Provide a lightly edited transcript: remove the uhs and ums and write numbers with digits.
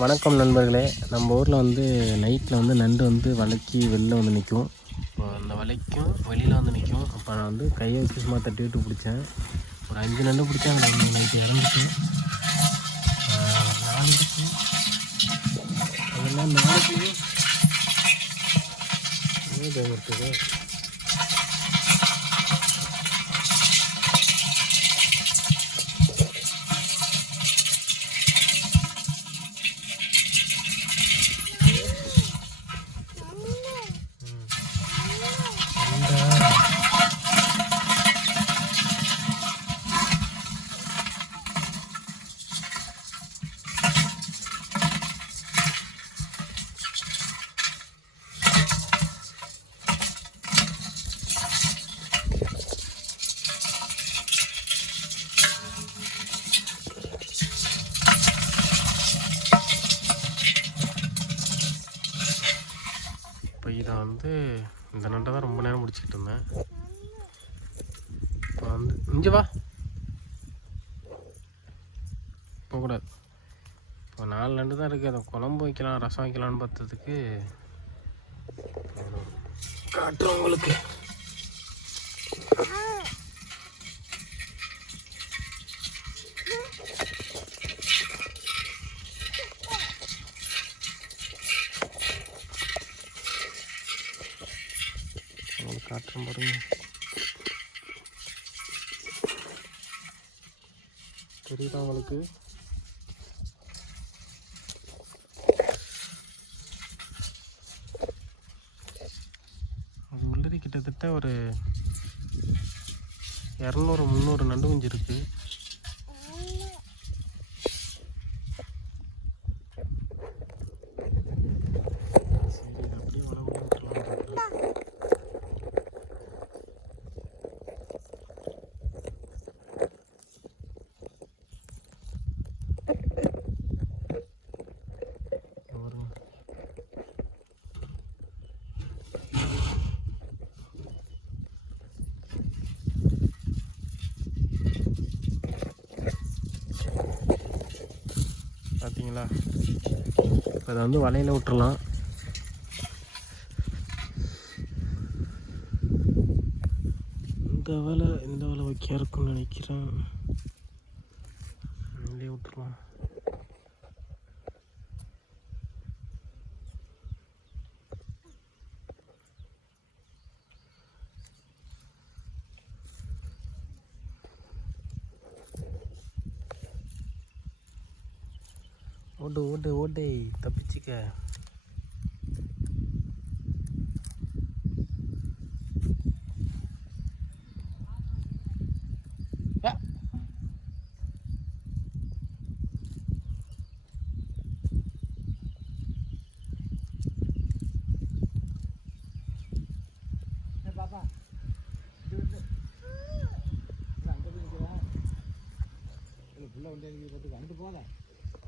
வணக்கம் நண்பர்களே. நம்ம ஊரில் வந்து நைட்டில் வந்து நண்டு வந்து வலைக்கு வெளில வந்து நிற்கும். இப்போ அந்த வலைக்கும் வெளியில் வந்து நிற்கும். அப்போ நான் வந்து கையை வச்சு சும்மா தட்டி விட்டு பிடிச்சேன். ஒரு 5 நண்டு பிடிச்சேன். அது நைட்டு இறந்துச்சு. 4 இருக்கு. அதெல்லாம் 4 இருக்குது. இப்போ இதை வந்து இந்த நண்டை தான் ரொம்ப நேரம் முடிச்சுக்கிட்டு இருந்தேன். இப்போ வந்து இங்கே வா, போகக்கூடாது. இப்போ 4 நண்டு தான் இருக்குது. அதை குழம்பு வைக்கலாம், ரசம் வைக்கலான்னு பார்த்ததுக்கு காட்டுறோம் உங்களுக்கு. காட்டுறோம் பாருங்க. தெரியுதா உங்களுக்கு? அது உள்ளது கிட்டத்தட்ட ஒரு 200-300 நண்டு குஞ்சு இருக்கு. சரி, இது அப்படியே வளர்ந்து பார்த்தீங்களா? இப்போ அதை வந்து வலையில் விட்டுறலாம். இந்த வலை வைக்க இருக்குன்னு நினைக்கிறேன். வெளியே விட்டுறலாம். ஓடு ஓடு ஓடு, தப்பிச்சுக்க. பாப்பா புள்ள வந்து அங்கிட்டு போதா